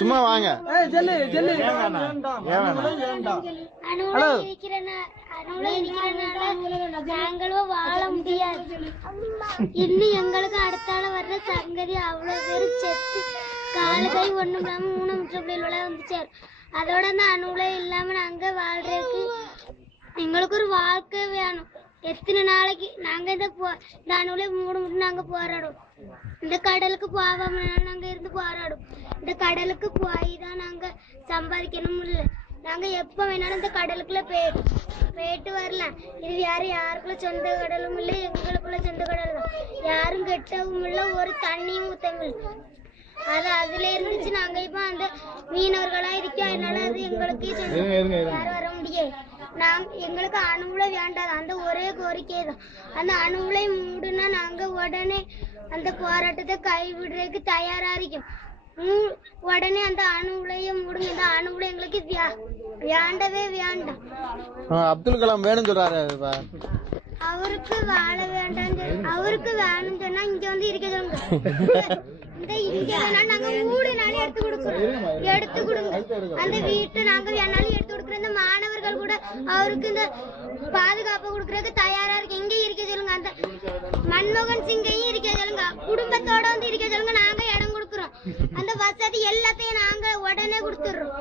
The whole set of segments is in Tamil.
சும்மா வாங்க. நாங்களும் வாழ முடியாது. இன்னும் எங்களுக்கு அடுத்தால வர்ற சங்கதி அவ்வளவு பேரு செத்து காலகை ஒண்ணும் இல்லாம ஊனமுற்ற பிள்ளைகள வந்துச்சாரு. அதோட அந்த அணுகுல இல்லாம நாங்க வாழ்றதுக்கு எங்களுக்கு ஒரு வாழ்க்கை வேணும். எத்தனை நாளைக்கு நாங்க இந்த அணுகுல மூடு நாங்க போராடுவோம். இந்த கடலுக்கு போகாம நாங்க இருந்து போராடுவோம். இந்த கடலுக்கு போய் தான் நாங்க சம்பாதிக்கணும். இல்ல நாங்க எப்ப வேணாலும் இந்த கடலுக்குள்ள போயிட்டு வரலாம். இது யாருக்குள்ள சொந்த கடலும் இல்லை, எங்களுக்குள்ள சொந்த கடல் தான். யாரும் கெட்டவும் இல்லை, ஒரு தண்ணியும் ஊத்தவும் இல்லை. அது அதுல இருந்துச்சு. நாங்க இப்ப அந்த மீனவர்களா இருக்கோம். அதனால அது எங்களுக்கு யாரும் வர முடியாது. எங்களுக்கு அணுகுல வேண்டாது. அந்த ஒரே கோரிக்கை தான். அந்த அணுகுலை மூடுனா நாங்க உடனே அந்த போராட்டத்தை கைவிடுறதுக்கு தயாரா இருக்கோம். உடனே அந்த அணுகுலைய மூடுங்க. இந்த அணுகுலை எங்களுக்கு வேண்டவே வேண்டாம். அப்துல் கலாம் வேணும் சொல்றாரு. அவருக்கு வாழ வேண்டாம். அவருக்கு வேணும் சொன்னா இங்க வந்து இருக்க சொல்லுங்க. இந்த இங்க வேணா நாங்க மூடுனாலும் எடுத்து கொடுங்க. அந்த வீட்டை நாங்க வேணாலும் எடுத்து கொடுக்குறோம். இந்த மாணவர்கள் கூட அவருக்கு இந்த பாதுகாப்பு கொடுக்கறதுக்கு தயாரா இருக்கு. இங்க இருக்க சொல்லுங்க. அந்த மன்மோகன் சிங்கையும் இருக்க சொல்லுங்க. குடும்பத்தோட வந்து இருக்க சொல்லுங்க. நாங்க இடம் கொடுக்குறோம். அந்த வசதி எல்லாத்தையும் நாங்க உடனே கொடுத்துடுறோம்.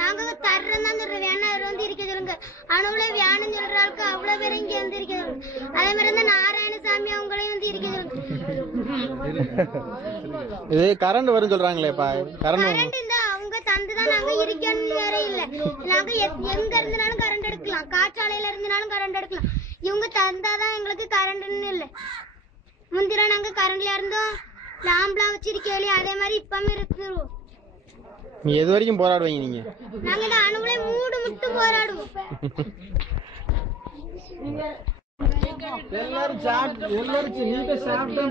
நாங்க தர்றோம் தான் சொல்றோம். வேணா வந்து இருக்க சொல்லுங்க. அணுகுல வேணும் சொல்றாளுக்கு அவ்வளவு பேரும் இங்க வந்து இருக்க சொல்லுங்க. அதே மாதிரி இந்த நாராயணசாமி அவங்களையும் வந்து இருக்க சொல்லுங்க. இது கரண்ட் வரும் சொல்றாங்களேப்பா. கரண்ட் இந்த அவங்க தந்துதான் நாங்க இருக்கணும் வேற இல்ல. நாங்க எங்க இருந்தாலும் கரண்ட் எடுக்கலாம். காற்றாலையில இருந்தாலும் கரண்ட் எடுக்கலாம். இவங்க தந்தாதான் எங்களுக்கு கரண்ட்னு இல்ல. முந்திர நாங்க கரண்ட்ல இருந்தோம். லாம்பெல்லாம் வச்சிருக்கே. அதே மாதிரி இப்பமே இருக்குறோம். நீ எது வரைக்கும் போராடுவீங்க? நீங்க நாங்க இந்த அணுகுலை மூடு மட்டும் போராடுவோம். எல்லாரும் நீங்க சாப்பிட்டா